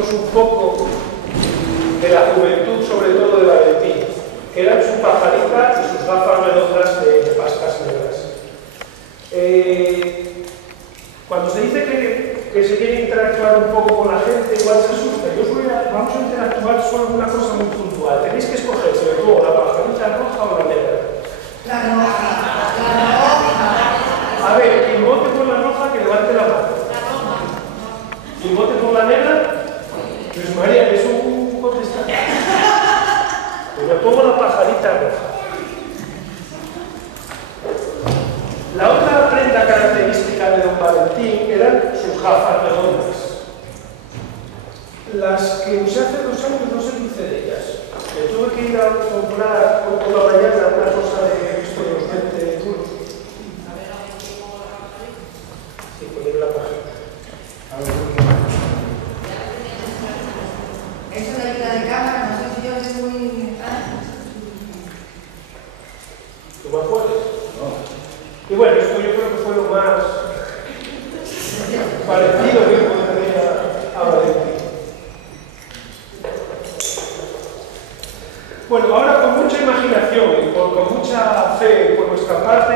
distintos un poco de la juventud, sobre todo de Valentín, que eran su pajarita y sus gafas redondas de pastas negras. Cuando se dice que se quiere interactuar un poco con la gente, igual se asusta. Vamos a interactuar solo con una cosa muy puntual. Tenéis que escoger, sobre todo, la pajarita roja o la negra. La roja. A ver, quien vote por la roja, que levante la mano. Quien vote por la negra, pues María, que es un contestante. Pues me pongo la pajarita roja. La otra prenda característica de don Valentín eran sus gafas redondas. Las que usé hace 2 años no sé qué hice de ellas. Me tuve que ir a comprar por la mañana una cosa de esto de los 20 euros. Sí, poner la página. Eso de ayuda de cámara, no sé si yo soy muy... ¿Tú me acuerdas? No. Y bueno, esto yo creo que fue lo más parecido que puedo tener a Valentín. Bueno, ahora con mucha imaginación y con mucha fe por nuestra parte,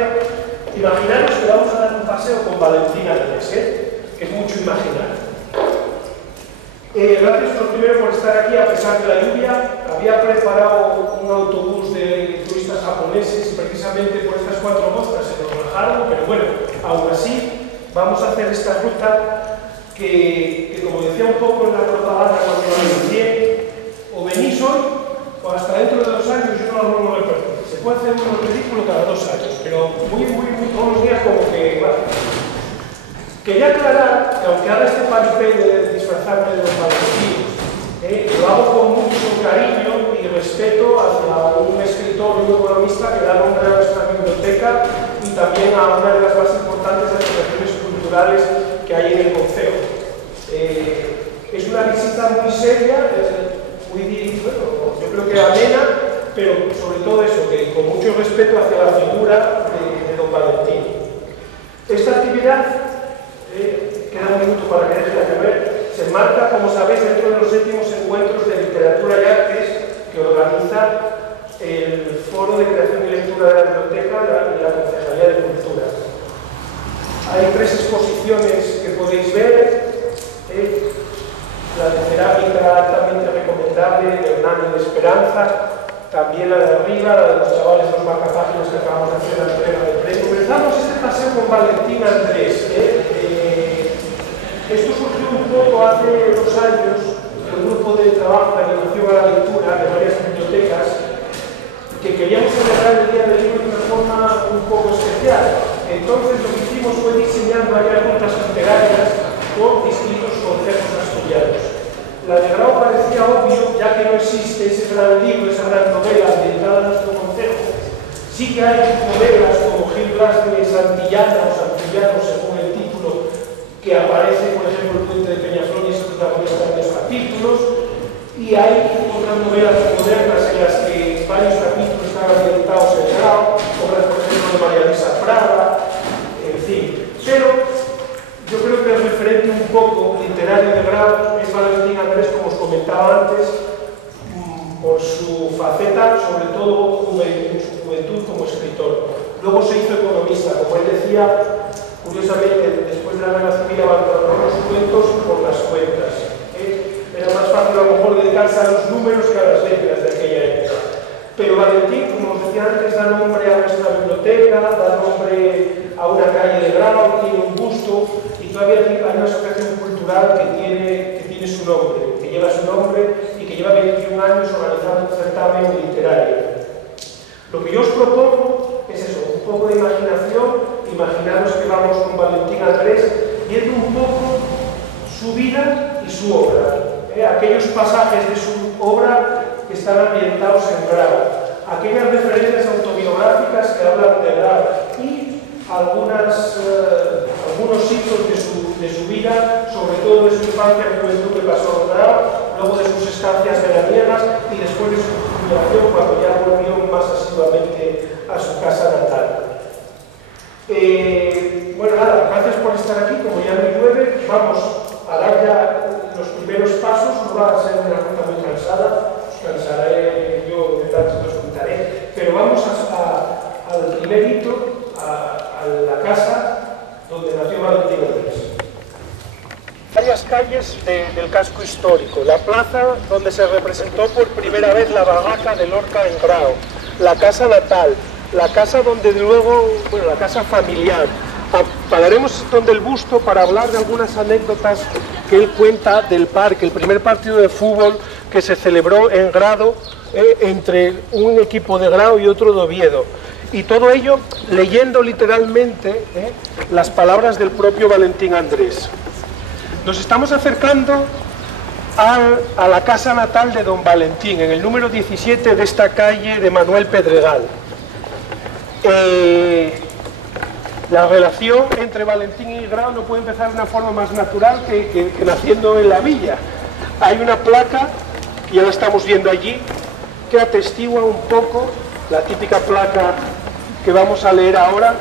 imaginaros que vamos a dar un paseo con Valentín Andrés, que es mucho imaginar. Gracias por primero por estar aquí a pesar de la lluvia. Había preparado un autobús de turistas japoneses y precisamente por estas 4 mostras se nos bajaron, pero bueno, aún así vamos a hacer esta ruta que como decía un poco en la propaganda cuando la anuncié, o venís hoy o hasta dentro de 2 años, yo no lo vuelvo a repetir. Se puede hacer un ridículo cada 2 años, pero muy todos los días como que vale. Quería aclarar que aunque haga este paripé de disfrazarme de los Valentinos, lo hago con mucho cariño y respeto hacia un escritor y un economista que da nombre a nuestra biblioteca y también a una de las más importantes asociaciones culturales que hay en el concejo. Es una visita muy seria, muy bueno, yo creo que amena, pero sobre todo eso, que con mucho respeto hacia la figura de don Valentín. Esta actividad, queda un minuto para que deje de ver, se enmarca, como sabéis, dentro de los 7º encuentros de literatura y artes que organiza el Foro de Creación y Lectura de la Biblioteca y la Concejalía de Cultura. Hay 3 exposiciones que podéis ver, la de cerámica altamente recomendable de Hernán y de Esperanza, también la de arriba, la de los chavales de los marcapáginas que acabamos de hacer la entrega de premio. Comenzamos este paseo con Valentín Andrés. Esto surgió un poco hace 2 años del grupo de trabajo de animación a la lectura de varias bibliotecas que queríamos celebrar el Día del Libro de una forma un poco especial. Entonces lo que hicimos fue diseñar varias rutas literarias por distintos concejos asturianos. La de Grau parecía obvio, ya que no existe ese gran libro, esa gran novela ambientada en nuestro concejo. Sí que hay novelas como Gil Blas de Santillana o Santillano, según el título, que aparece, por ejemplo, el Puente de Peñaflor y es protagonista en 2 capítulos, y hay otras novelas modernas en las que varios capítulos están ambientados en Grau, obras, por ejemplo, de María Luisa Prada, en fin. Pero yo creo que el referente un poco literario de Grau es Valentín Andrés, como os comentaba antes, por su faceta, sobre todo en su juventud como escritor. Luego se hizo economista, como él decía, curiosamente, después de la Guerra Civil abandonó los cuentos por las cuentas. Era más fácil a lo mejor dedicarse a los números que a las letras de aquella época. Pero Valentín, como os decía antes, da nombre a nuestra biblioteca, da nombre a una calle de Grau, tiene un busto y todavía hay una asociación cultural que tiene su nombre, que lleva su nombre y que lleva 21 años organizando un certamen literario. Lo que yo os propongo es eso, un poco de imaginación. Imaginaros que vamos con Valentín Andrés viendo un poco su vida y su obra, aquellos pasajes de su obra que están ambientados en Grau, aquellas referencias autobiográficas que hablan de Grau y algunos hitos de su vida, sobre todo de su infancia y juventud que pasó en Grau, luego de sus estancias veraniegas y después de su jubilación cuando ya volvió más asiduamente a su casa natal. Bueno, nada, gracias por estar aquí. Como ya no llueve, vamos a dar ya los primeros pasos pasos, no va a ser una ruta muy cansada, os cansaré yo de tanto que os contaré, pero vamos al primer hito, a la casa donde nació Valentín Andrés. Varias calles del casco histórico, la plaza donde se representó por primera vez la barraca de Lorca en Grao, la casa natal, la casa donde luego, bueno, la casa familiar. Pararemos donde el busto para hablar de algunas anécdotas que él cuenta del parque, el primer partido de fútbol que se celebró en Grado, entre un equipo de Grao y otro de Oviedo. Y todo ello leyendo literalmente las palabras del propio Valentín Andrés. Nos estamos acercando a la casa natal de don Valentín, en el número 17 de esta calle de Manuel Pedregal. La relación entre Valentín y Grao no puede empezar de una forma más natural que naciendo en la villa. Hay una placa, que ya la estamos viendo allí, que atestigua un poco la típica placa que vamos a leer ahora.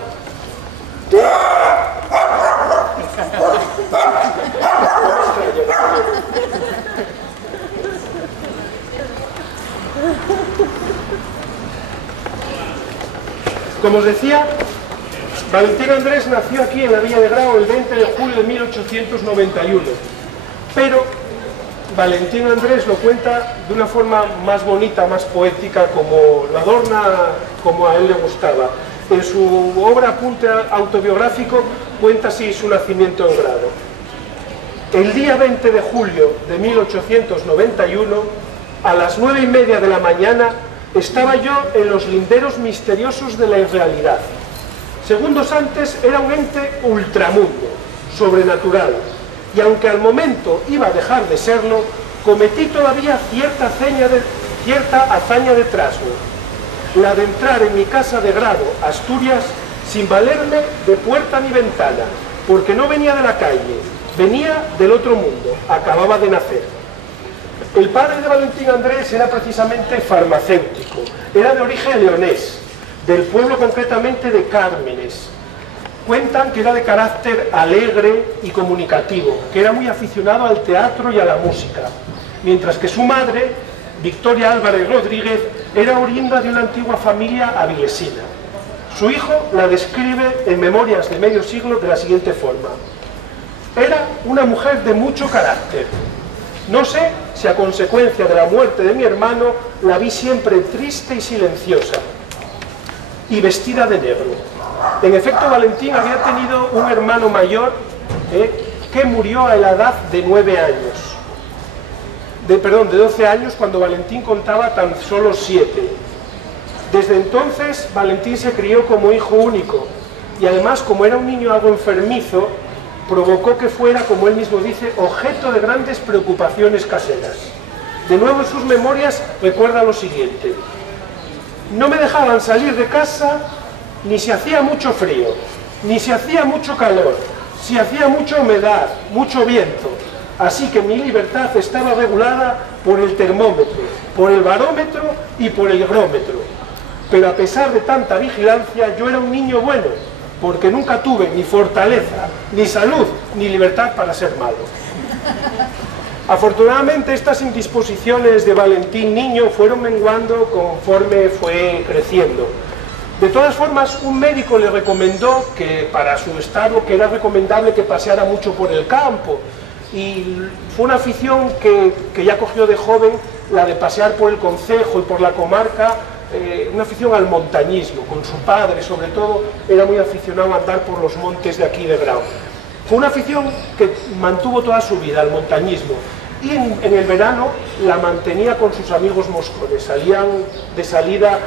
Como os decía, Valentín Andrés nació aquí en la villa de Grao el 20 de julio de 1891, pero Valentín Andrés lo cuenta de una forma más bonita, más poética, como lo adorna como a él le gustaba. En su obra Apunte autobiográfico cuenta así su nacimiento en Grado. El día 20 de julio de 1891, a las 9:30 de la mañana, estaba yo en los linderos misteriosos de la irrealidad. Segundos antes era un ente ultramundo, sobrenatural, y aunque al momento iba a dejar de serlo, cometí todavía cierta hazaña de trasgo, la de entrar en mi casa de Grado, Asturias, sin valerme de puerta ni ventana, porque no venía de la calle, venía del otro mundo, acababa de nacer. El padre de Valentín Andrés era precisamente farmacéutico, era de origen leonés, del pueblo concretamente de Cármenes. Cuentan que era de carácter alegre y comunicativo, que era muy aficionado al teatro y a la música, mientras que su madre, Victoria Álvarez Rodríguez, era oriunda de una antigua familia avilesina. Su hijo la describe en Memorias de medio siglo de la siguiente forma: era una mujer de mucho carácter. No sé si a consecuencia de la muerte de mi hermano la vi siempre triste y silenciosa, y vestida de negro. En efecto, Valentín había tenido un hermano mayor que murió a la edad de 9 años. De 12 años, cuando Valentín contaba tan solo 7. Desde entonces, Valentín se crió como hijo único, y además, como era un niño algo enfermizo, provocó que fuera, como él mismo dice, objeto de grandes preocupaciones caseras. De nuevo en sus memorias recuerda lo siguiente: no me dejaban salir de casa ni si hacía mucho frío, ni si hacía mucho calor, si hacía mucha humedad, mucho viento. Así que mi libertad estaba regulada por el termómetro, por el barómetro y por el higrómetro. Pero a pesar de tanta vigilancia, yo era un niño bueno, porque nunca tuve ni fortaleza, ni salud, ni libertad para ser malo. Afortunadamente, estas indisposiciones de Valentín niño fueron menguando conforme fue creciendo. De todas formas, un médico le recomendó que para su estado que era recomendable que paseara mucho por el campo, y fue una afición que ya cogió de joven, la de pasear por el concejo y por la comarca, una afición al montañismo. Con su padre, sobre todo, era muy aficionado a andar por los montes de aquí de Grao. Fue una afición que mantuvo toda su vida, el montañismo, y en el verano la mantenía con sus amigos moscones. Salían de salida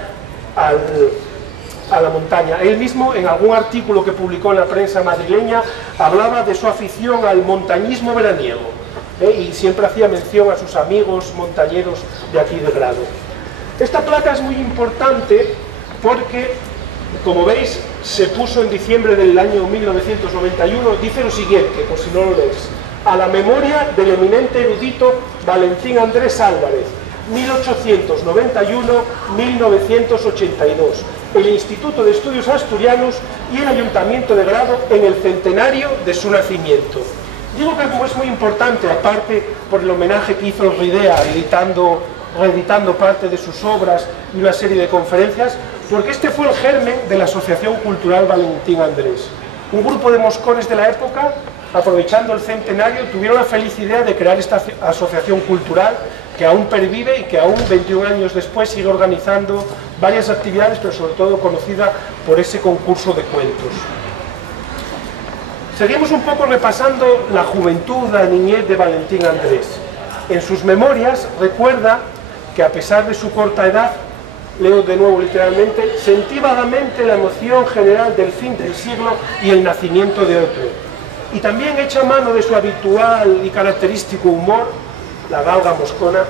a la montaña. Él mismo, en algún artículo que publicó en la prensa madrileña, hablaba de su afición al montañismo veraniego, y siempre hacía mención a sus amigos montañeros de aquí de Grado. Esta placa es muy importante porque, como veis, se puso en diciembre del año 1991, dice lo siguiente, por si no lo lees: a la memoria del eminente erudito Valentín Andrés Álvarez, 1891-1982, el Instituto de Estudios Asturianos y el Ayuntamiento de Grado en el centenario de su nacimiento. Digo que es muy importante, aparte por el homenaje que hizo Ridea, reeditando parte de sus obras y una serie de conferencias, porque este fue el germen de la Asociación Cultural Valentín Andrés. Un grupo de moscones de la época, aprovechando el centenario, tuvieron la feliz idea de crear esta asociación cultural que aún pervive y que aún 21 años después sigue organizando varias actividades, pero sobre todo conocida por ese concurso de cuentos. Seguimos un poco repasando la juventud, la niñez de Valentín Andrés. En sus memorias recuerda que a pesar de su corta edad, leo de nuevo literalmente, sentí vagamente la emoción general del fin del siglo y el nacimiento de otro. Y también echa mano de su habitual y característico humor, la galga moscona,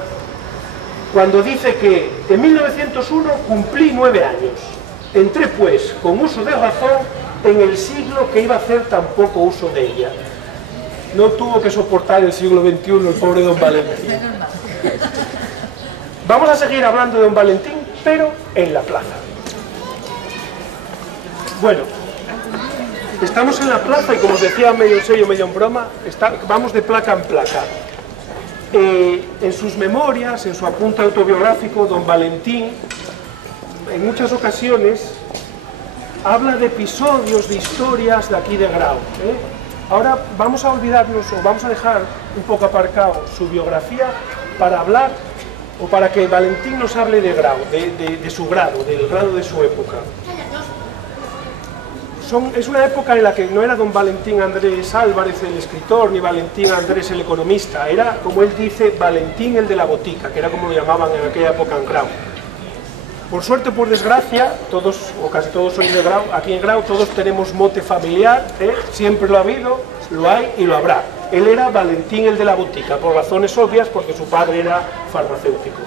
cuando dice que en 1901 cumplí 9 años. Entré pues, con uso de razón, en el siglo que iba a hacer tan poco uso de ella. No tuvo que soportar el siglo XXI el pobre don Valentín. Vamos a seguir hablando de don Valentín, pero en la plaza. Bueno, estamos en la plaza y como os decía, medio en serio, medio en broma, vamos de placa en placa. En sus memorias, en su apunte autobiográfico, don Valentín, en muchas ocasiones, habla de episodios, de historias de aquí de Grau. Ahora vamos a olvidarnos, o vamos a dejar un poco aparcado su biografía para hablar, o para que Valentín nos hable de Grau, de su grado, del grado de su época. Es una época en la que no era don Valentín Andrés Álvarez el escritor, ni Valentín Andrés el economista, era, como él dice, Valentín el de la botica, que era como lo llamaban en aquella época en Grau. Por suerte o por desgracia, todos, o casi todos sois de Grau, aquí en Grau todos tenemos mote familiar, siempre lo ha habido, lo hay y lo habrá. Él era Valentín el de la botica, por razones obvias, porque su padre era farmacéutico.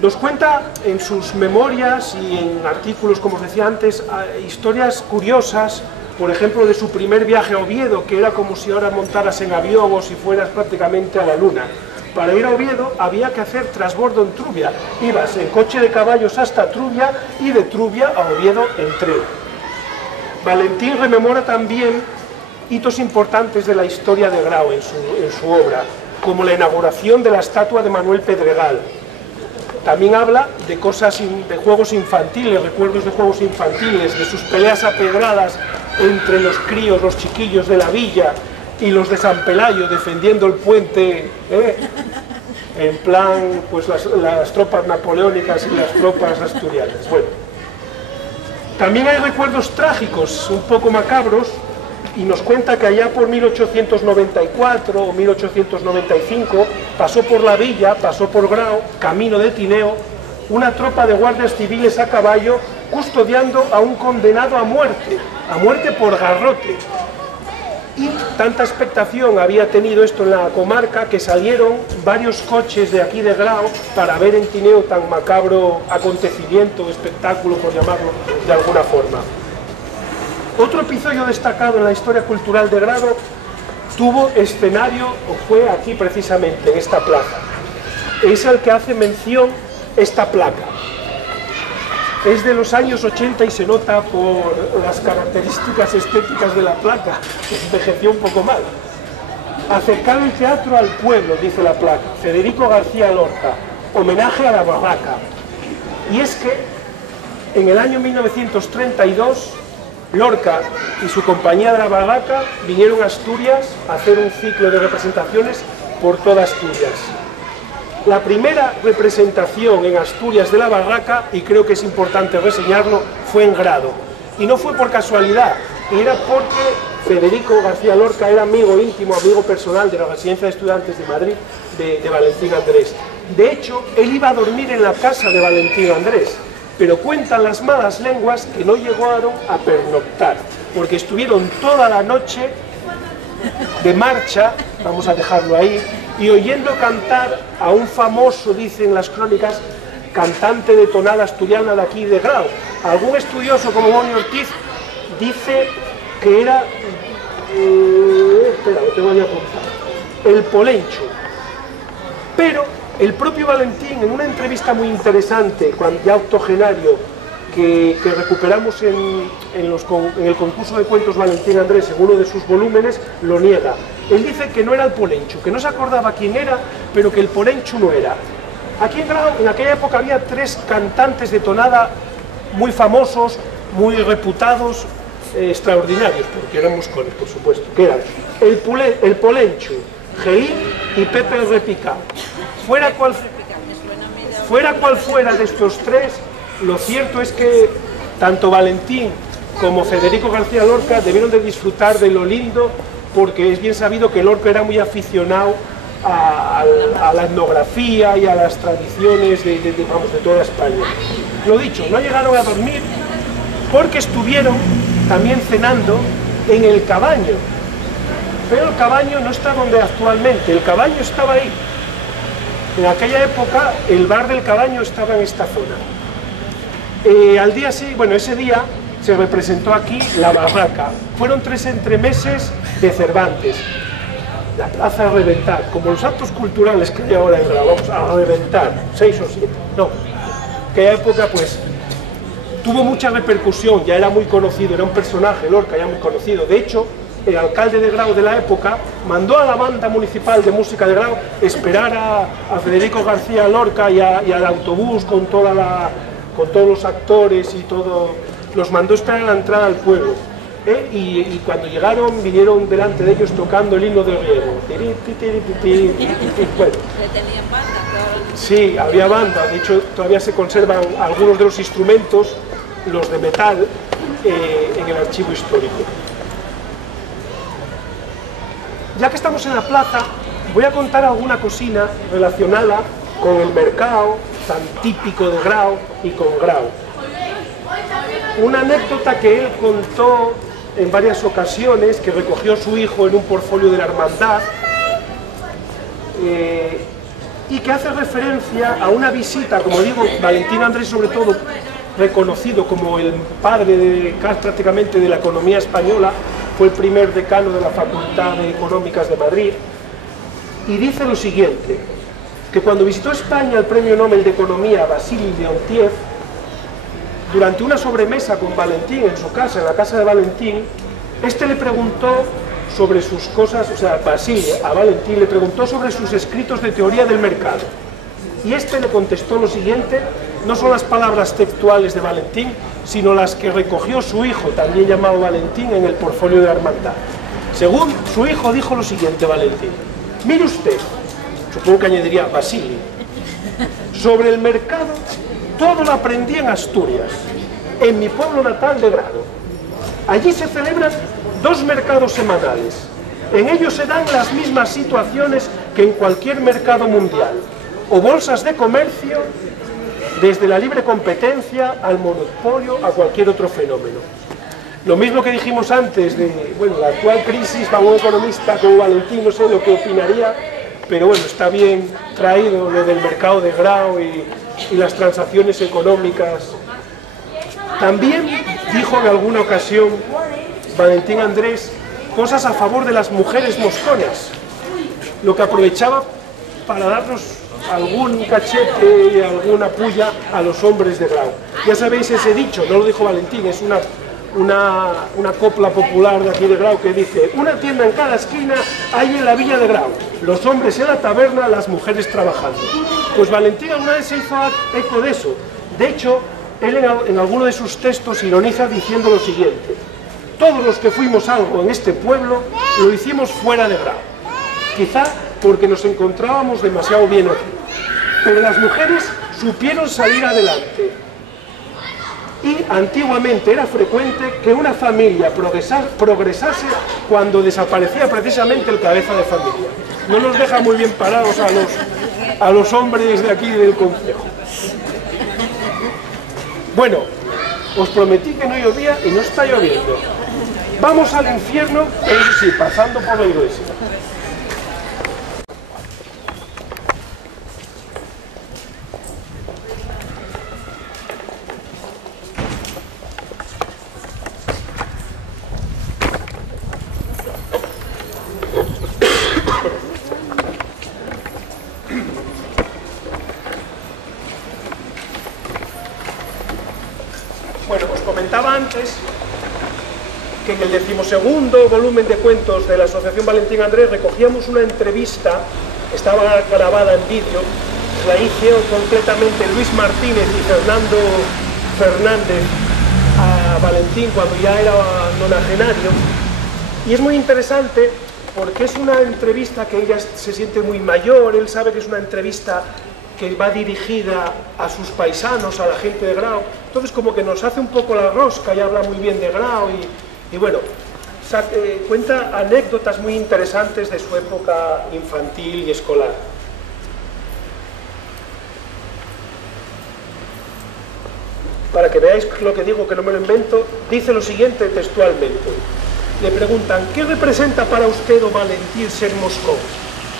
Nos cuenta en sus memorias y en artículos, como os decía antes, historias curiosas, por ejemplo, de su primer viaje a Oviedo, que era como si ahora montaras en avión o si fueras prácticamente a la luna. Para ir a Oviedo había que hacer trasbordo en Trubia. Ibas en coche de caballos hasta Trubia y de Trubia a Oviedo en tren. Valentín rememora también hitos importantes de la historia de Grau en su obra, como la inauguración de la estatua de Manuel Pedregal. También habla de cosas, de juegos infantiles, recuerdos de juegos infantiles, de sus peleas apedradas entre los críos, los chiquillos de la villa y los de San Pelayo defendiendo el puente, en plan, pues las tropas napoleónicas y las tropas asturianas. Bueno, también hay recuerdos trágicos, un poco macabros, y nos cuenta que allá por 1894 o 1895 pasó por la villa, pasó por Grau, camino de Tineo, una tropa de guardias civiles a caballo custodiando a un condenado a muerte por garrote. Y tanta expectación había tenido esto en la comarca que salieron varios coches de aquí de Grau para ver en Tineo tan macabro acontecimiento, espectáculo, por llamarlo de alguna forma. Otro episodio destacado en la historia cultural de Grado tuvo escenario, o fue aquí precisamente, en esta plaza. Es al que hace mención esta placa. Es de los años 80 y se nota por las características estéticas de la placa, que envejeció un poco mal. Acercar el teatro al pueblo, dice la placa, Federico García Lorca, homenaje a la barraca. Y es que en el año 1932, Lorca y su compañía de la barraca vinieron a Asturias a hacer un ciclo de representaciones por toda Asturias. La primera representación en Asturias de la barraca, y creo que es importante reseñarlo, fue en Grado. Y no fue por casualidad, era porque Federico García Lorca era amigo íntimo, amigo personal de la Residencia de Estudiantes de Madrid, de Valentín Andrés. De hecho, él iba a dormir en la casa de Valentín Andrés, pero cuentan las malas lenguas que no llegaron a pernoctar, porque estuvieron toda la noche de marcha, vamos a dejarlo ahí, y oyendo cantar a un famoso, dicen las crónicas, cantante de tonada asturiana de aquí de Grau. Algún estudioso como Boni Ortiz dice que era, espera, lo tengo ahí apuntado, el Polencho. Pero el propio Valentín, en una entrevista muy interesante, cuando ya octogenario, que recuperamos en el concurso de cuentos Valentín Andrés, en uno de sus volúmenes, lo niega. Él dice que no era el Polenchu, que no se acordaba quién era, pero que el Polenchu no era. Aquí en Grau, en aquella época, había 3 cantantes de tonada muy famosos, muy reputados, extraordinarios, porque eran moscones, por supuesto, que eran el Polenchu, Gelín y Pepe el Repicá. Fuera cual fuera de estos 3, lo cierto es que tanto Valentín como Federico García Lorca debieron de disfrutar de lo lindo, porque es bien sabido que Lorca era muy aficionado a la etnografía y a las tradiciones de toda España. Lo dicho, no llegaron a dormir porque estuvieron también cenando en el Cabaño, pero el Cabaño no está donde actualmente, el Cabaño estaba ahí. En aquella época el bar del Cabaño estaba en esta zona. Al día sí, bueno, ese día se representó aquí la barraca. Fueron 3 entremeses de Cervantes. La plaza a reventar, como los actos culturales que hay ahora en Grau, vamos a reventar, 6 o 7. No, en aquella época pues tuvo mucha repercusión, ya era muy conocido, era un personaje, Lorca, ya muy conocido. De hecho, el alcalde de Grau de la época mandó a la banda municipal de música de Grau esperar a Federico García Lorca y al autobús con todos los actores y todo, los mandó esperar a la entrada al pueblo. Y cuando llegaron, vinieron delante de ellos tocando el himno del riego. Bueno, sí, había banda, de hecho todavía se conservan algunos de los instrumentos, los de metal, en el archivo histórico. Ya que estamos en la plaza, voy a contar alguna cosina relacionada con el mercado tan típico de Grau y con Grau. Una anécdota que él contó en varias ocasiones, que recogió su hijo en un portfolio de la Hermandad, y que hace referencia a una visita, como digo, Valentín Andrés sobre todo, reconocido como el padre prácticamente de la economía española, fue el primer decano de la Facultad de Económicas de Madrid, y dice lo siguiente, que cuando visitó España el premio Nobel de Economía Vasily Leontiev, durante una sobremesa con Valentín en su casa, en la casa de Valentín, este le preguntó sobre sus cosas, o sea, Vasily a Valentín le preguntó sobre sus escritos de teoría del mercado. Y este le contestó lo siguiente, no son las palabras textuales de Valentín, sino las que recogió su hijo, también llamado Valentín, en el portfolio de la Hermandad. Según su hijo dijo lo siguiente, Valentín: mire usted, supongo que añadiría Vasily, sobre el mercado todo lo aprendí en Asturias, en mi pueblo natal de Grado. Allí se celebran 2 mercados semanales. En ellos se dan las mismas situaciones que en cualquier mercado mundial, o bolsas de comercio, desde la libre competencia al monopolio a cualquier otro fenómeno. Lo mismo que dijimos antes de, bueno, la actual crisis, para un economista como Valentín, no sé lo que opinaría, pero bueno, está bien traído lo del mercado de Grau y las transacciones económicas. También dijo en alguna ocasión Valentín Andrés cosas a favor de las mujeres mosconas, lo que aprovechaba para darnos algún cachete y alguna puya a los hombres de Grau. Ya sabéis ese dicho, no lo dijo Valentín, es una copla popular de aquí de Grau que dice: una tienda en cada esquina hay en la villa de Grau, los hombres en la taberna, las mujeres trabajando. Pues Valentín alguna vez se hizo eco de eso. De hecho, él en alguno de sus textos ironiza diciendo lo siguiente: todos los que fuimos algo en este pueblo lo hicimos fuera de Grau, quizá porque nos encontrábamos demasiado bien aquí, pero las mujeres supieron salir adelante. Y antiguamente era frecuente que una familia progresase cuando desaparecía precisamente el cabeza de familia. No nos deja muy bien parados a los hombres de aquí del concejo. Bueno, os prometí que no llovía y no está lloviendo. Vamos al infierno, pero eso sí, pasando por la iglesia. comentaba antes que en el 12º volumen de cuentos de la Asociación Valentín Andrés recogíamos una entrevista, estaba grabada en vídeo, la hice completamente Luis Martínez y Fernando Fernández a Valentín cuando ya era nonagenario, y es muy interesante porque es una entrevista que ella se siente muy mayor, él sabe que es una entrevista que va dirigida a sus paisanos, a la gente de Grau, entonces como que nos hace un poco la rosca y habla muy bien de Grau y bueno, cuenta anécdotas muy interesantes de su época infantil y escolar. Para que veáis lo que digo, que no me lo invento, dice lo siguiente textualmente. Le preguntan, ¿qué representa para usted, don Valentín, ser Moscou?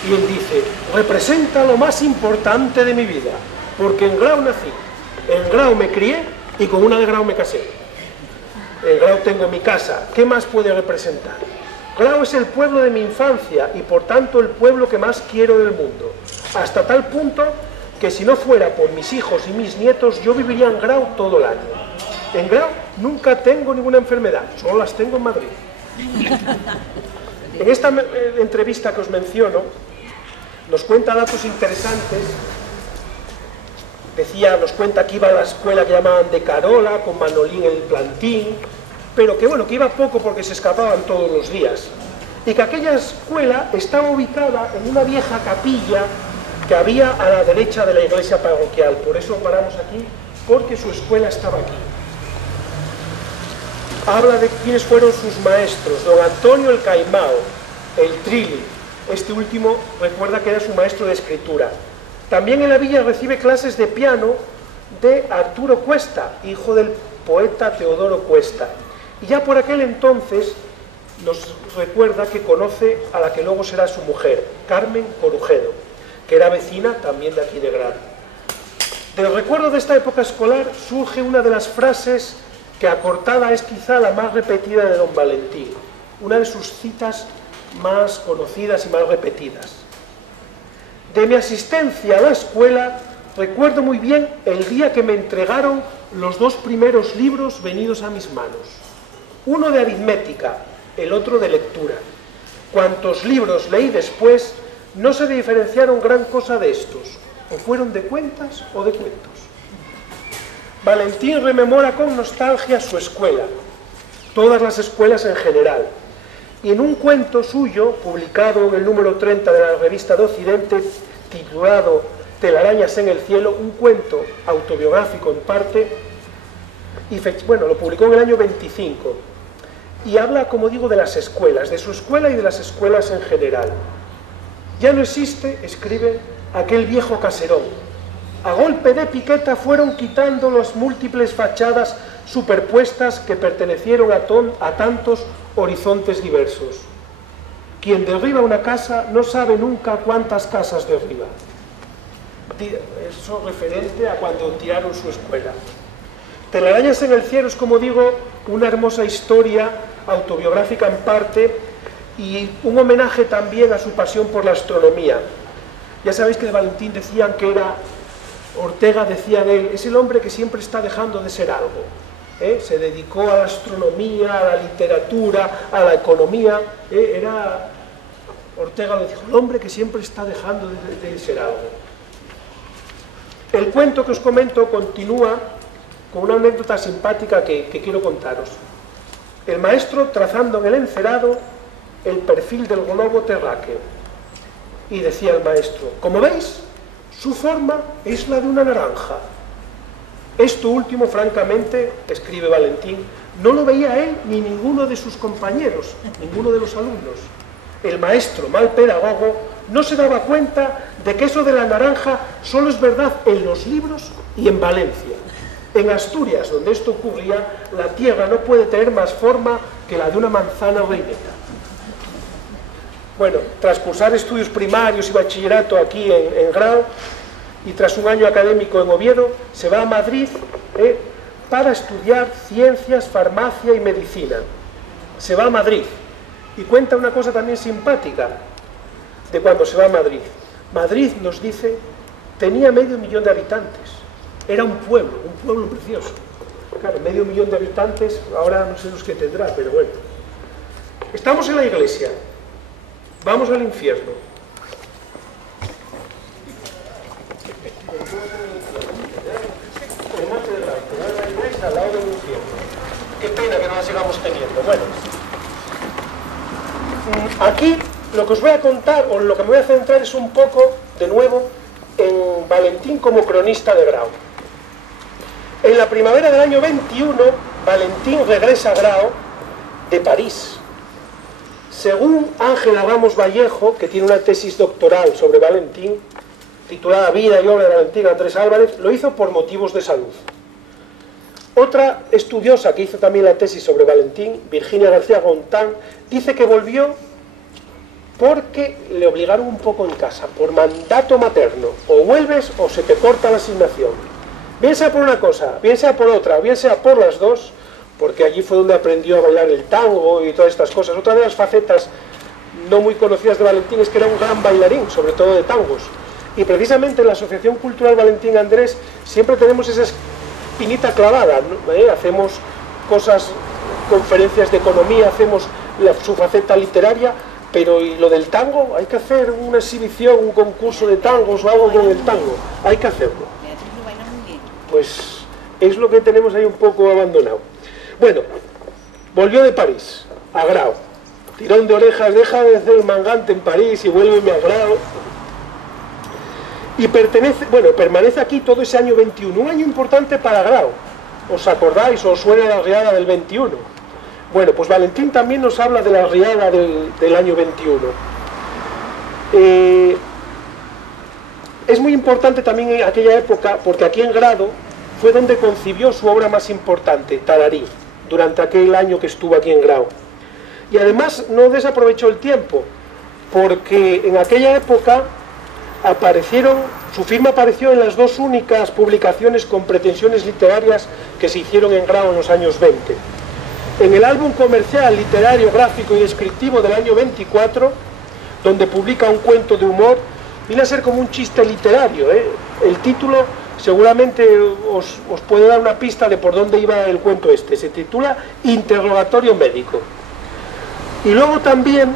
Y él dice, representa lo más importante de mi vida, porque en Grau nací, en Grau me crié y con una de Grau me casé. En Grau tengo mi casa, ¿qué más puede representar? Grau es el pueblo de mi infancia y por tanto el pueblo que más quiero del mundo, hasta tal punto que si no fuera por mis hijos y mis nietos yo viviría en Grau todo el año. En Grau nunca tengo ninguna enfermedad, solo las tengo en Madrid. En esta entrevista que os menciono, nos cuenta datos interesantes. Nos cuenta que iba a la escuela que llamaban de Carola, con Manolín el plantín, pero que bueno, que iba poco porque se escapaban todos los días. Y que aquella escuela estaba ubicada en una vieja capilla que había a la derecha de la iglesia parroquial. Por eso paramos aquí, porque su escuela estaba aquí. Habla de quiénes fueron sus maestros. Don Antonio el Caimao, el Trilli. Este último recuerda que era su maestro de escritura. También en la villa recibe clases de piano de Arturo Cuesta, hijo del poeta Teodoro Cuesta. Y ya por aquel entonces nos recuerda que conoce a la que luego será su mujer, Carmen Corujedo, que era vecina también de aquí de Grau. Del recuerdo de esta época escolar surge una de las frases que acortada es quizá la más repetida de don Valentín, una de sus citas más conocidas y más repetidas. De mi asistencia a la escuela recuerdo muy bien el día que me entregaron los dos primeros libros venidos a mis manos, uno de aritmética, el otro de lectura. Cuantos libros leí después no se diferenciaron gran cosa de estos, o fueron de cuentas o de cuentos. Valentín rememora con nostalgia su escuela, todas las escuelas en general, y en un cuento suyo, publicado en el número 30 de la revista de Occidente, titulado Telarañas en el cielo, un cuento autobiográfico en parte, y bueno, lo publicó en el año 25, y habla, como digo, de las escuelas, de su escuela y de las escuelas en general. Ya no existe, escribe, aquel viejo caserón. A golpe de piqueta fueron quitando las múltiples fachadas superpuestas que pertenecieron a tantos horizontes diversos. Quien derriba una casa no sabe nunca cuántas casas derriba. Eso referente a cuando tiraron su escuela. Telarañas en el cielo es, como digo, una hermosa historia autobiográfica en parte y un homenaje también a su pasión por la astronomía. Ya sabéis que de Valentín decían que era, Ortega decía de él, es el hombre que siempre está dejando de ser algo. Se dedicó a la astronomía, a la literatura, a la economía. Ortega lo dijo, el hombre que siempre está dejando de ser algo. El cuento que os comento continúa con una anécdota simpática que quiero contaros. El maestro trazando en el encerado el perfil del globo terráqueo. Y decía el maestro, como veis, su forma es la de una naranja. Esto último, francamente, escribe Valentín, no lo veía él ni ninguno de sus compañeros, ninguno de los alumnos. El maestro, mal pedagogo, no se daba cuenta de que eso de la naranja solo es verdad en los libros y en Valencia. En Asturias, donde esto ocurría, la tierra no puede tener más forma que la de una manzana reineta. Bueno, tras cursar estudios primarios y bachillerato aquí en Grau, y tras un año académico en Oviedo, se va a Madrid para estudiar ciencias, farmacia y medicina. Se va a Madrid y cuenta una cosa también simpática de cuando se va a Madrid. Madrid, nos dice, tenía 500.000 de habitantes. Era un pueblo precioso. Claro, 500.000 de habitantes, ahora no sé los que tendrá, pero bueno. Estamos en la iglesia, vamos al infierno. Al lado del infierno. Qué pena que no la sigamos teniendo. Bueno, aquí lo que os voy a contar, o lo que me voy a centrar es un poco, de nuevo, en Valentín como cronista de Grau. En la primavera del año 21, Valentín regresa a Grau de París. Según Ángela Ramos Vallejo, que tiene una tesis doctoral sobre Valentín, titulada Vida y obra de Valentín Andrés Álvarez, lo hizo por motivos de salud. Otra estudiosa que hizo también la tesis sobre Valentín, Virginia García Gontán, dice que volvió porque le obligaron un poco en casa, por mandato materno. O vuelves o se te corta la asignación. Bien sea por una cosa, bien sea por otra, bien sea por las dos, porque allí fue donde aprendió a bailar el tango y todas estas cosas. Otra de las facetas no muy conocidas de Valentín es que era un gran bailarín, sobre todo de tangos. Y precisamente en la Asociación Cultural Valentín Andrés siempre tenemos esa espinita clavada, ¿no? Hacemos cosas, conferencias de economía, hacemos su faceta literaria, pero ¿y lo del tango? Hay que hacer una exhibición, un concurso de tangos o algo con el tango, hay que hacerlo. Pues es lo que tenemos ahí un poco abandonado. Bueno, volvió de París, a Grau. Tirón de orejas, deja de hacer el mangante en París y vuélveme a Grau. Y permanece aquí todo ese año 21, un año importante para Grau. ¿Os acordáis o os suena la riada del 21? Bueno, pues Valentín también nos habla de la riada del año 21. Es muy importante también en aquella época, porque aquí en Grado fue donde concibió su obra más importante, Tararí, durante aquel año que estuvo aquí en Grau. Y además no desaprovechó el tiempo, porque en aquella época su firma apareció en las dos únicas publicaciones con pretensiones literarias que se hicieron en Grau en los años 20. En el álbum comercial, literario, gráfico y descriptivo del año 24, donde publica un cuento de humor, viene a ser como un chiste literario, ¿eh? El título seguramente os puede dar una pista de por dónde iba el cuento este. Se titula Interrogatorio médico. Y luego también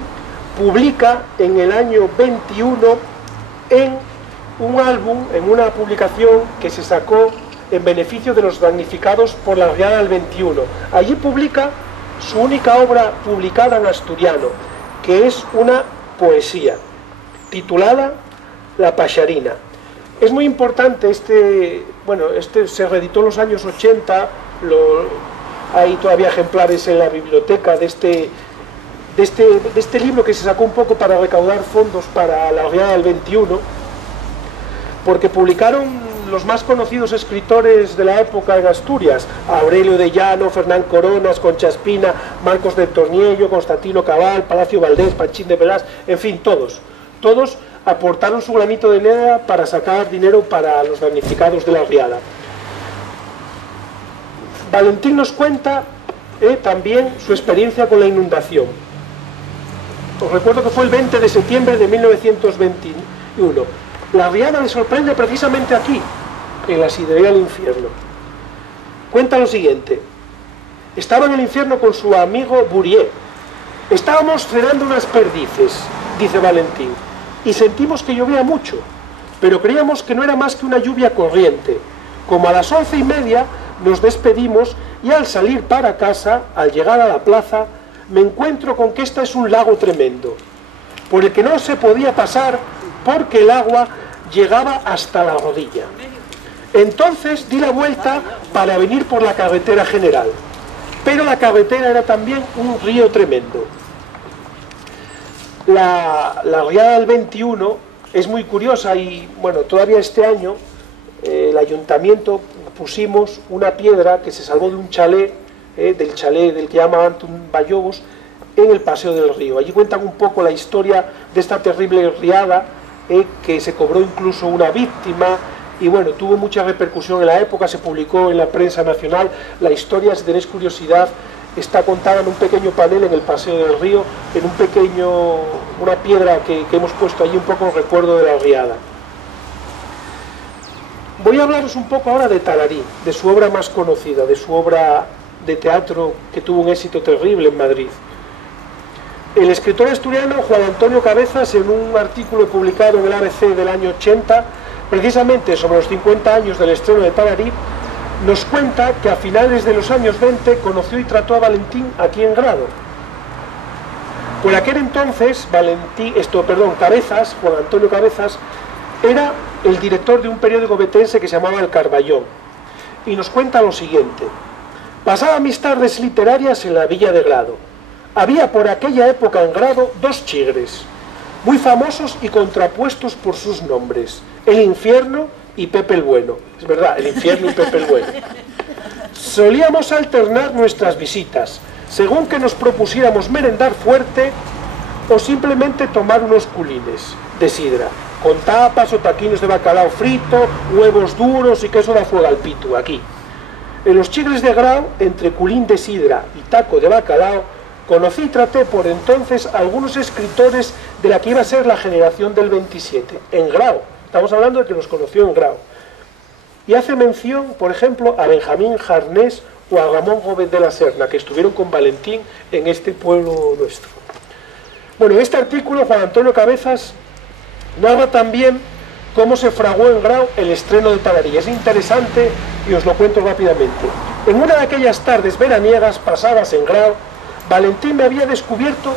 publica en el año 21 en un álbum, en una publicación que se sacó en beneficio de los damnificados por la riada del 21. Allí publica su única obra publicada en asturiano, que es una poesía, titulada La Paxarina. Es muy importante este se reeditó en los años 80, hay todavía ejemplares en la biblioteca de este libro que se sacó un poco para recaudar fondos para la riada del 21, porque publicaron los más conocidos escritores de la época en Asturias: Aurelio de Llano, Fernán Coronas, Concha Espina, Marcos de Torniello, Constantino Cabal, Palacio Valdés, Panchín de Velas, en fin, todos aportaron su granito de arena para sacar dinero para los damnificados de la riada. Valentín nos cuenta también su experiencia con la inundación. Os recuerdo que fue el 20 de septiembre de 1921. La riada le sorprende precisamente aquí, en la sidrería del infierno. Cuenta lo siguiente: estaba en el infierno con su amigo Bourier. Estábamos cenando unas perdices, dice Valentín, y sentimos que llovía mucho, pero creíamos que no era más que una lluvia corriente. Como a las 11:30 nos despedimos y al salir para casa, al llegar a la plaza, me encuentro con que este es un lago tremendo, por el que no se podía pasar porque el agua llegaba hasta la rodilla. Entonces di la vuelta para venir por la carretera general, pero la carretera era también un río tremendo. La riada del 21 es muy curiosa y, bueno, todavía este año el ayuntamiento pusimos una piedra que se salvó de un chalet, del chalet del que llama Antun Bayobos, en el Paseo del Río. Allí cuentan un poco la historia de esta terrible riada, que se cobró incluso una víctima, y bueno, tuvo mucha repercusión en la época, se publicó en la prensa nacional. La historia, si tenéis curiosidad, está contada en un pequeño panel en el Paseo del Río, en una piedra que hemos puesto allí, un poco en recuerdo de la riada. Voy a hablaros un poco ahora de Tararí, de su obra más conocida, de su obra de teatro que tuvo un éxito terrible en Madrid. El escritor asturiano Juan Antonio Cabezas, en un artículo publicado en el ABC del año 80, precisamente sobre los 50 años del estreno de Tararí, nos cuenta que a finales de los años 20 conoció y trató a Valentín aquí en Grado. Por aquel entonces, Cabezas, Juan Antonio Cabezas, era el director de un periódico betense que se llamaba El Carballón, y nos cuenta lo siguiente: pasaba mis tardes literarias en la villa de Grado. Había por aquella época en Grado dos chigres, muy famosos y contrapuestos por sus nombres, el Infierno y Pepe el Bueno. Es verdad, el Infierno y Pepe el Bueno. Solíamos alternar nuestras visitas, según que nos propusiéramos merendar fuerte o simplemente tomar unos culines de sidra, con tapas o taquinos de bacalao frito, huevos duros y queso de afuegalpitu, aquí. En los chigres de Grao, entre culín de sidra y taco de bacalao, conocí y traté por entonces a algunos escritores de la que iba a ser la generación del 27, en Grao. Estamos hablando de que los conoció en Grao. Y hace mención, por ejemplo, a Benjamín Jarnés o a Ramón Gómez de la Serna, que estuvieron con Valentín en este pueblo nuestro. Bueno, en este artículo Juan Antonio Cabezas narra también cómo se fraguó en Grao el estreno de Tararí. Es interesante y os lo cuento rápidamente. En una de aquellas tardes veraniegas pasadas en Grao, Valentín me había descubierto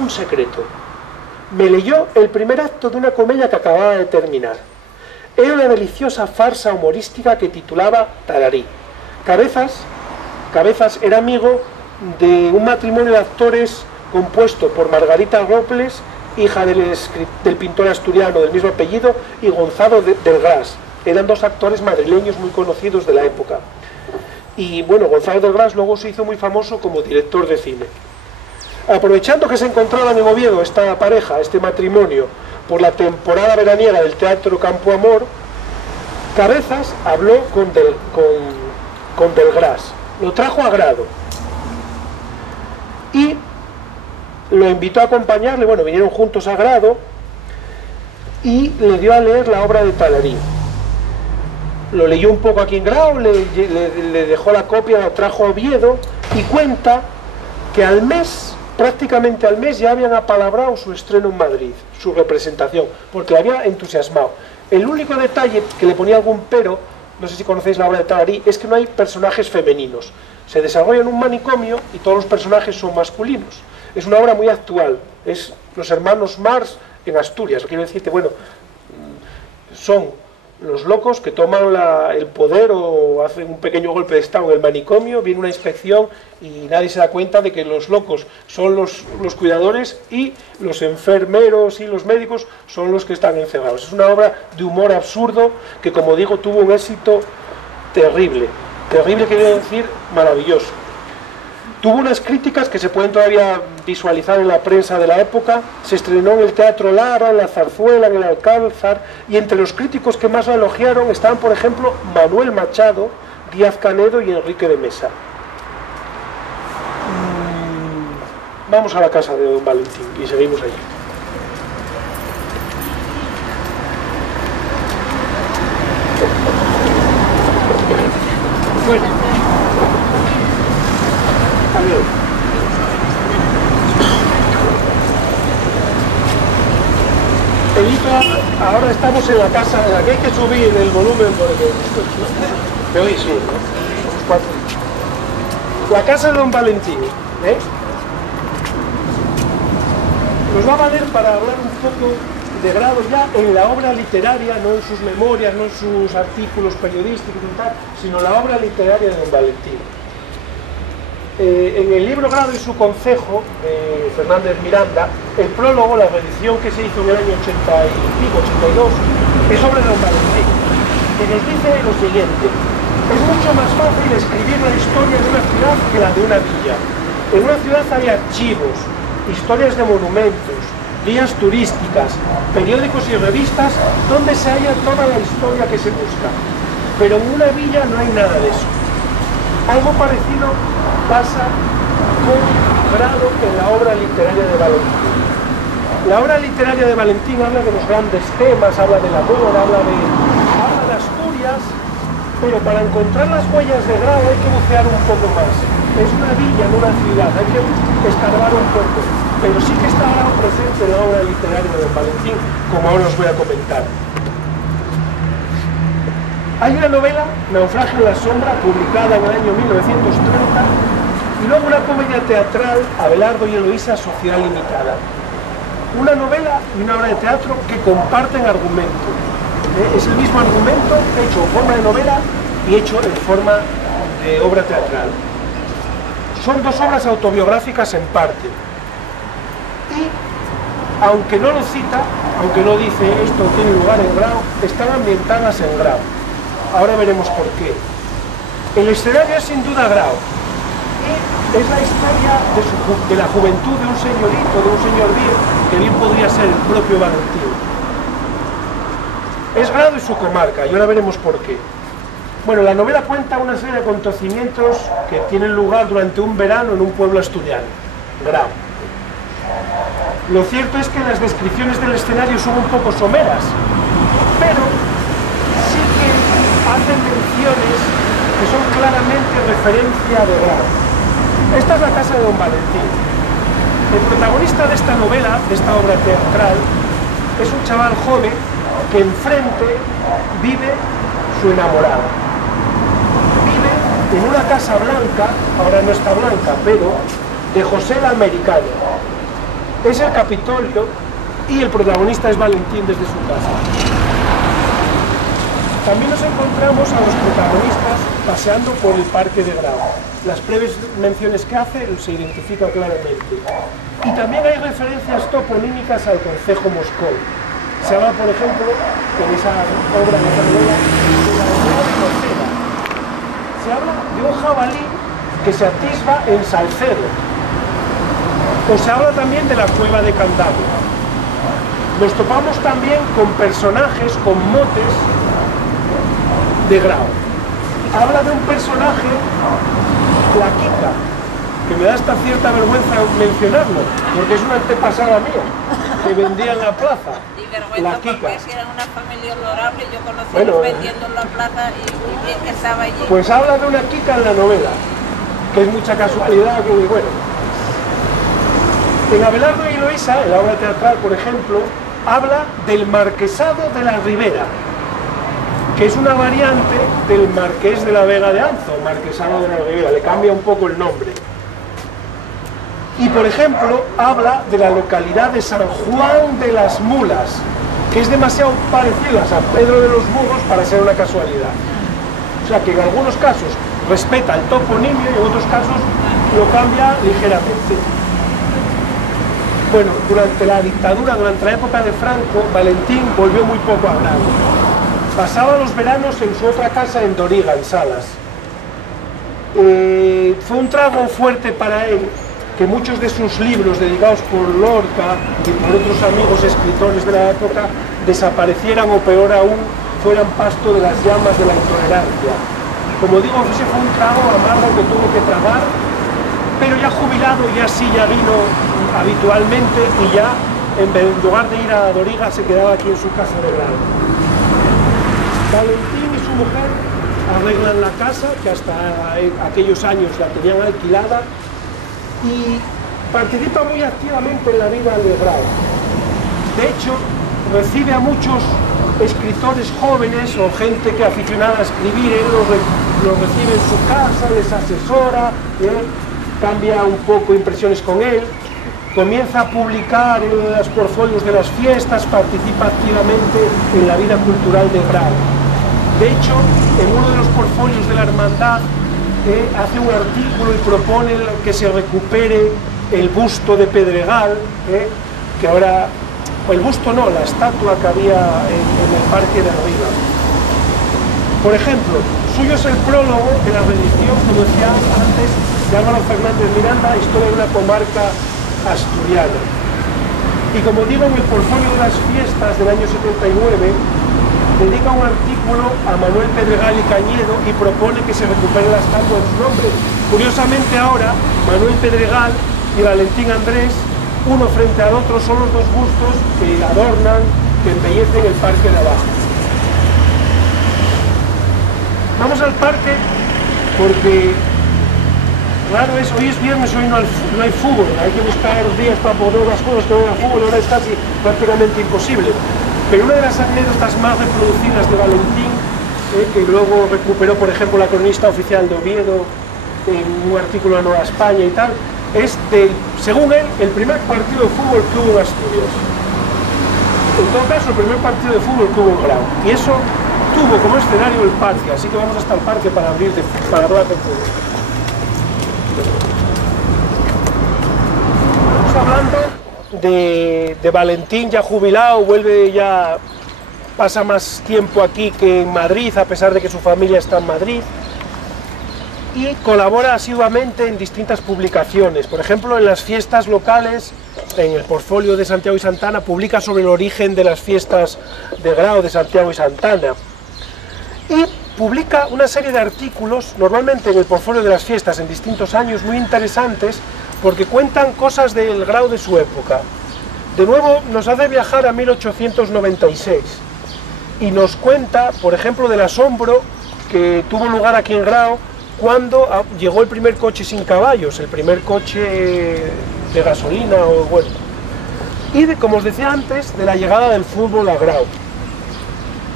un secreto. Me leyó el primer acto de una comedia que acababa de terminar. Era una deliciosa farsa humorística que titulaba Tararí. Cabezas era amigo de un matrimonio de actores compuesto por Margarita Robles, hija del pintor asturiano del mismo apellido, y Gonzalo del Gras. Eran dos actores madrileños muy conocidos de la época. Y bueno, Gonzalo del Gras luego se hizo muy famoso como director de cine. Aprovechando que se encontraban en Oviedo esta pareja, este matrimonio, por la temporada veraniega del Teatro Campo Amor, Cabezas habló con del Gras, lo trajo a Grado y lo invitó a acompañarle. Bueno, vinieron juntos a Grado y le dio a leer la obra de Tararí. Lo leyó un poco aquí en Grado, le dejó la copia, la trajo a Oviedo y cuenta que al mes, prácticamente al mes, ya habían apalabrado su estreno en Madrid, su representación, porque le había entusiasmado. El único detalle que le ponía algún pero, no sé si conocéis la obra de Tararí, es que no hay personajes femeninos. Se desarrolla en un manicomio y todos los personajes son masculinos. Es una obra muy actual, es los hermanos Marx en Asturias. Quiero decirte, bueno, son los locos que toman el poder o hacen un pequeño golpe de estado en el manicomio, viene una inspección y nadie se da cuenta de que los locos son los cuidadores y los enfermeros y los médicos son los que están encerrados. Es una obra de humor absurdo que, como digo, tuvo un éxito terrible. Terrible quiero decir maravilloso. Tuvo unas críticas que se pueden todavía visualizar en la prensa de la época. Se estrenó en el Teatro Lara, en la Zarzuela, en el Alcázar, y entre los críticos que más lo elogiaron estaban, por ejemplo, Manuel Machado, Díaz Canedo y Enrique de Mesa. Vamos a la casa de don Valentín y seguimos allí. Bueno. Ahora estamos en la casa de la que hay que subir el volumen porque... ¿Me oís? Sí, somos cuatro. La casa de don Valentín, ¿eh? Nos va a valer para hablar un poco de Grado ya en la obra literaria, no en sus memorias, no en sus artículos periodísticos y tal, sino la obra literaria de don Valentín. En el libro Grado y su concejo, de Fernández Miranda, el prólogo, la reedición que se hizo en el año 80 y pico, 82, es sobre don Valentín, que nos dice lo siguiente: es mucho más fácil escribir la historia de una ciudad que la de una villa. En una ciudad hay archivos, historias de monumentos, guías turísticas, periódicos y revistas donde se halla toda la historia que se busca. Pero en una villa no hay nada de eso. Algo parecido pasa con Grado en la obra literaria de Valentín. La obra literaria de Valentín habla de los grandes temas, habla del amor, habla de Asturias, pero para encontrar las huellas de Grau hay que bucear un poco más. Es una villa, no una ciudad, hay que escarbar un poco, pero sí que está Grau presente en la obra literaria de don Valentín, como ahora os voy a comentar. Hay una novela, Naufragio en la sombra, publicada en el año 1930, y luego una comedia teatral, Abelardo y Eloísa, Sociedad Limitada. Una novela y una obra de teatro que comparten argumento. Es el mismo argumento hecho en forma de novela y hecho en forma de obra teatral. Son dos obras autobiográficas en parte. Y, aunque no lo cita, aunque no dice esto tiene lugar en Grau, están ambientadas en Grau. Ahora veremos por qué. El escenario es sin duda Grau. Y es la historia de la juventud de un señorito, de un señor bien, que bien podría ser el propio Valentín. Es Grau y su comarca, y ahora veremos por qué. Bueno, la novela cuenta una serie de acontecimientos que tienen lugar durante un verano en un pueblo asturiano, Grau. Lo cierto es que las descripciones del escenario son un poco someras, pero sí que hacen menciones que son claramente referencia de Grau. Esta es la casa de don Valentín. El protagonista de esta novela, de esta obra teatral, es un chaval joven que enfrente vive su enamorada. Vive en una casa blanca, ahora no está blanca, pero de José el Americano. Es el Capitolio y el protagonista es Valentín desde su casa. También nos encontramos a los protagonistas paseando por el parque de Grau. Las breves menciones que hace se identifican claramente. Y también hay referencias toponímicas al concejo Moscou. Se habla, por ejemplo, en esa obra de esa novela, de la aldea de Noceda. Se habla de un jabalí que se atisba en Salcedo. O se habla también de la cueva de Cantabria. Nos topamos también con personajes, con motes de Grau. Habla de un personaje, Flaquica, que me da hasta cierta vergüenza mencionarlo, porque es una antepasada mía, que vendía en la plaza. Y vergüenza porque si era una familia honorable, yo conocí a los vendiendo en la plaza y bien que estaba allí. Pues habla de una Kika en la novela, que es mucha casualidad, que bueno. En Abelardo y Eloísa, en la obra teatral, por ejemplo, habla del Marquesado de la Ribera, que es una variante del Marqués de la Vega de Anzo, Marquesado de la Ribera, le cambia un poco el nombre. Y por ejemplo, habla de la localidad de San Juan de las Mulas, que es demasiado parecida a San Pedro de los Burros para ser una casualidad. O sea que en algunos casos respeta el toponimio y en otros casos lo cambia ligeramente. Bueno, durante la dictadura, durante la época de Franco, Valentín volvió muy poco a Grau. Pasaba los veranos en su otra casa en Doriga, en Salas. Fue un trago fuerte para él que muchos de sus libros dedicados por Lorca y por otros amigos escritores de la época desaparecieran o peor aún, fueran pasto de las llamas de la intolerancia. Como digo, ese fue un trago amargo que tuvo que tragar, pero ya jubilado, ya sí, ya vino habitualmente y ya, en lugar de ir a Doriga, se quedaba aquí en su casa de Grau. Valentín y su mujer arreglan la casa, que hasta aquellos años la tenían alquilada, y participa muy activamente en la vida de Grau. De hecho, recibe a muchos escritores jóvenes o gente que aficionada a escribir, él los recibe en su casa, les asesora, cambia un poco impresiones con él, comienza a publicar en los portfolios de las fiestas, participa activamente en la vida cultural de Grau. De hecho, en uno de los portfolios de la hermandad hace un artículo y propone que se recupere el busto de Pedregal, que ahora, el busto no, la estatua que había en el parque de arriba. Por ejemplo, suyo es el prólogo de la reedición, como decía antes, de Álvaro Fernández Miranda, Historia de una comarca asturiana. Y como digo, en el portfolio de las fiestas del año 79, dedica un artículo a Manuel Pedregal y Cañedo y propone que se recupere la estatua en su nombre. Curiosamente ahora, Manuel Pedregal y Valentín Andrés, uno frente al otro, son los dos bustos que adornan, que embellecen el parque de abajo. Vamos al parque porque, claro, hoy es viernes, hoy no hay fútbol, hay que buscar días para poder las cosas que no haya fútbol, ahora es casi prácticamente imposible. Pero una de las anécdotas más reproducidas de Valentín, que luego recuperó, por ejemplo, la cronista oficial de Oviedo, en un artículo de Nueva España y tal, es según él, el primer partido de fútbol que hubo en Asturias. En todo caso, el primer partido de fútbol que hubo en Grau. Y eso tuvo como escenario el parque, así que vamos hasta el parque para hablar de fútbol. Estamos hablando de Valentín ya jubilado, pasa más tiempo aquí que en Madrid, a pesar de que su familia está en Madrid, y colabora asiduamente en distintas publicaciones. Por ejemplo, en las fiestas locales, en el portfolio de Santiago y Santana, publica sobre el origen de las fiestas de Grau, de Santiago y Santana. Y publica una serie de artículos, normalmente en el portfolio de las fiestas, en distintos años, muy interesantes, porque cuentan cosas del Grau de su época. De nuevo, nos hace viajar a 1896, y nos cuenta, por ejemplo, del asombro que tuvo lugar aquí en Grau, cuando llegó el primer coche sin caballos, el primer coche de gasolina, y como os decía antes, de la llegada del fútbol a Grau.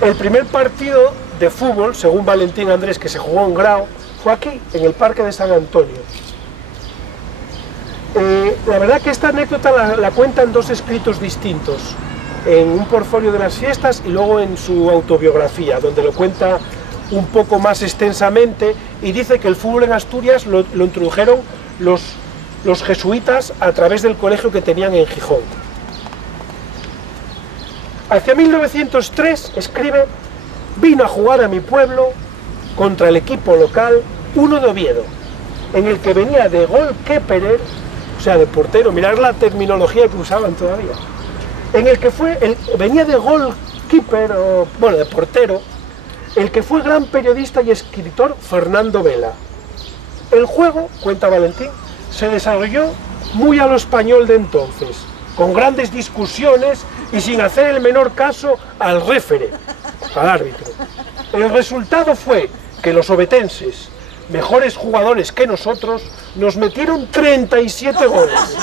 El primer partido de fútbol, según Valentín Andrés, que se jugó en Grau, fue aquí, en el Parque de San Antonio. La verdad que esta anécdota la cuenta en dos escritos distintos, en un portfolio de las fiestas y luego en su autobiografía, donde lo cuenta un poco más extensamente, y dice que el fútbol en Asturias lo introdujeron los jesuitas a través del colegio que tenían en Gijón. Hacia 1903, escribe, vino a jugar a mi pueblo contra el equipo local, uno de Oviedo, en el que venía de goalkeeper, o sea, de portero, mirad la terminología que usaban todavía, en el que venía de goalkeeper, de portero, el que fue gran periodista y escritor Fernando Vela. El juego, cuenta Valentín, se desarrolló muy a lo español de entonces, con grandes discusiones y sin hacer el menor caso al réfere, al árbitro. El resultado fue que los ovetenses, mejores jugadores que nosotros, nos metieron 37 goles.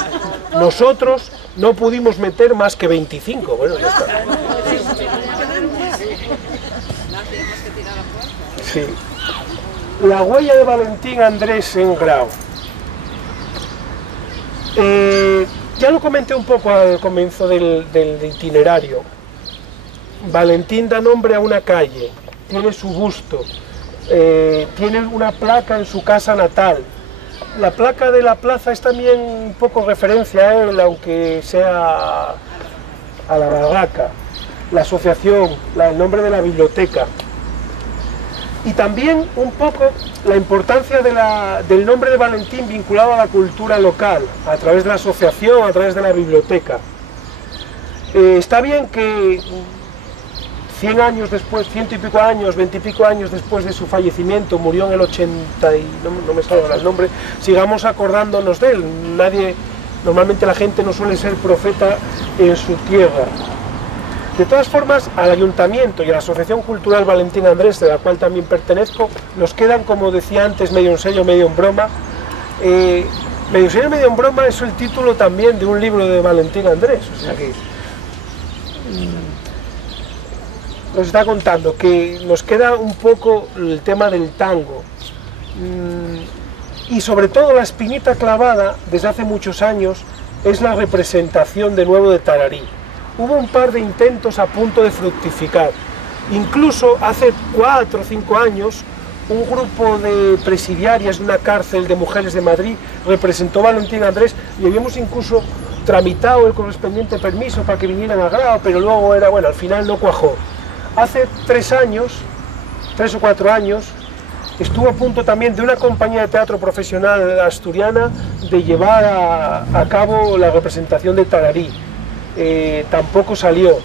Nosotros no pudimos meter más que 25. Bueno, ya está. Sí. La huella de Valentín Andrés en Grau. Ya lo comenté un poco al comienzo del itinerario. Valentín da nombre a una calle, tiene su busto, tiene una placa en su casa natal. La placa de la plaza es también un poco referencia a él, aunque sea a la barraca, la asociación, el nombre de la biblioteca. Y también un poco la importancia del nombre de Valentín vinculado a la cultura local, a través de la asociación, a través de la biblioteca. Está bien que 100 años después, 100 y pico años, 20 y pico años después de su fallecimiento, murió en el 80 y no me sale el nombre, sigamos acordándonos de él. Normalmente la gente no suele ser profeta en su tierra. De todas formas, al Ayuntamiento y a la Asociación Cultural Valentín Andrés, de la cual también pertenezco, nos quedan, como decía antes, medio en serio, medio en broma. Medio en serio, medio en broma es el título también de un libro de Valentín Andrés, o sea que nos está contando que nos queda un poco el tema del tango, y sobre todo la espinita clavada desde hace muchos años es la representación de nuevo de Tararí. Hubo un par de intentos a punto de fructificar. Incluso hace 4 o 5 años, un grupo de presidiarias de una cárcel de mujeres de Madrid representó a Valentín Andrés y habíamos incluso tramitado el correspondiente permiso para que vinieran a Grau, pero luego al final no cuajó. Hace 3 o 4 años, estuvo a punto también de una compañía de teatro profesional asturiana de llevar a cabo la representación de Tararí. Tampoco salió.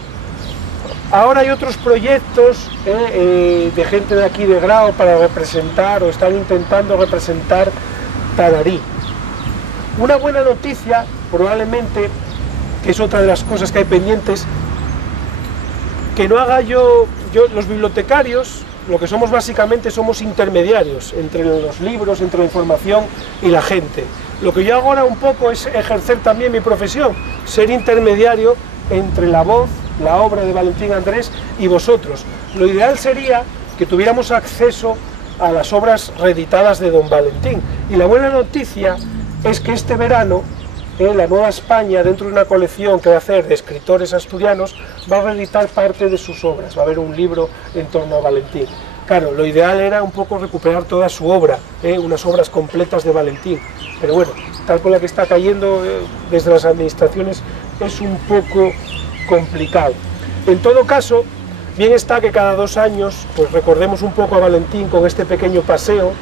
Ahora hay otros proyectos de gente de aquí de Grau para representar o están intentando representar Tararí. Una buena noticia, probablemente, que es otra de las cosas que hay pendientes, que no haga yo los bibliotecarios lo que somos básicamente somos intermediarios entre los libros, entre la información y la gente. Lo que yo hago ahora un poco es ejercer también mi profesión, ser intermediario entre la voz, la obra de Valentín Andrés y vosotros. Lo ideal sería que tuviéramos acceso a las obras reeditadas de don Valentín. Y la buena noticia es que este verano, la Nueva España, dentro de una colección que va a hacer de escritores asturianos, va a reeditar parte de sus obras, va a haber un libro en torno a Valentín. Claro, lo ideal era un poco recuperar toda su obra, unas obras completas de Valentín, pero bueno, tal con la que está cayendo desde las administraciones es un poco complicado. En todo caso, bien está que cada 2 años pues recordemos un poco a Valentín con este pequeño paseo,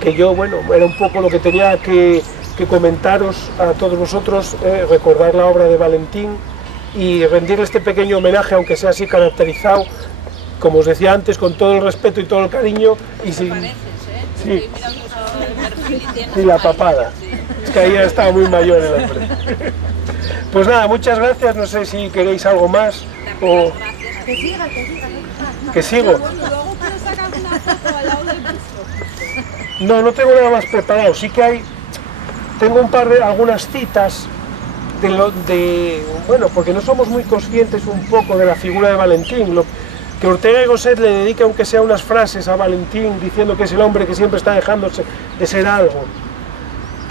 que yo, bueno, era un poco lo que tenía que comentaros a todos vosotros, recordar la obra de Valentín y rendirle este pequeño homenaje, aunque sea así caracterizado, como os decía antes, con todo el respeto y todo el cariño. Y sin... Sí. Y la papada. Sí. Es que ahí ya estaba muy mayor el hombre. Pues nada, muchas gracias, no sé si queréis algo más o... Que siga. ¿Que sigo? No, no tengo nada más preparado, sí que hay... Tengo algunas citas bueno, porque no somos muy conscientes un poco de la figura de Valentín, que Ortega y Gasset le dedica aunque sea unas frases a Valentín diciendo que es el hombre que siempre está dejándose de ser algo,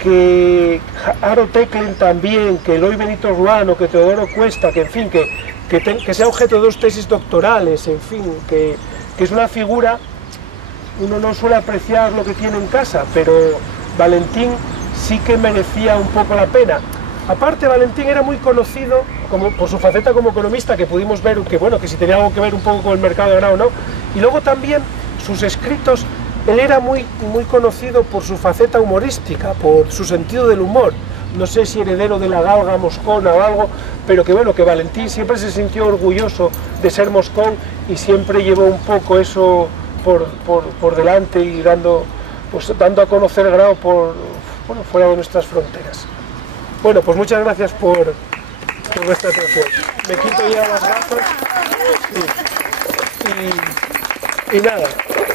que Haro Teclen también, que Eloy Benito Ruano, que Teodoro Cuesta, que en fin, que sea objeto de 2 tesis doctorales, en fin, que es una figura, uno no suele apreciar lo que tiene en casa, pero Valentín sí que merecía un poco la pena. Aparte, Valentín era muy conocido por su faceta como economista, que pudimos ver que, bueno, que si tenía algo que ver un poco con el mercado de grano o no, y luego también sus escritos, él era muy conocido por su faceta humorística, por su sentido del humor, no sé si heredero de la galga moscona o algo, pero que bueno, que Valentín siempre se sintió orgulloso de ser moscón y siempre llevó un poco eso por delante y dando a conocer el grado fuera de nuestras fronteras. Bueno, pues muchas gracias por vuestra atención. Me quito ya las gafas y nada,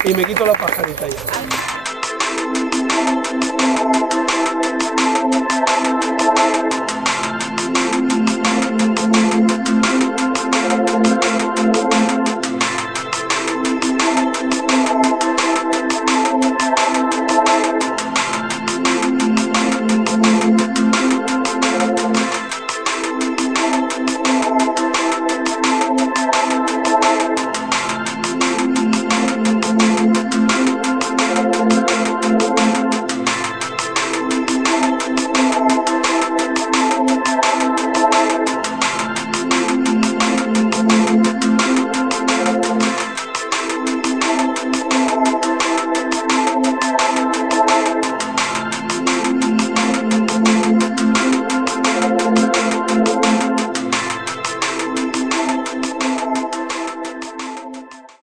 y me quito la pajarita ya.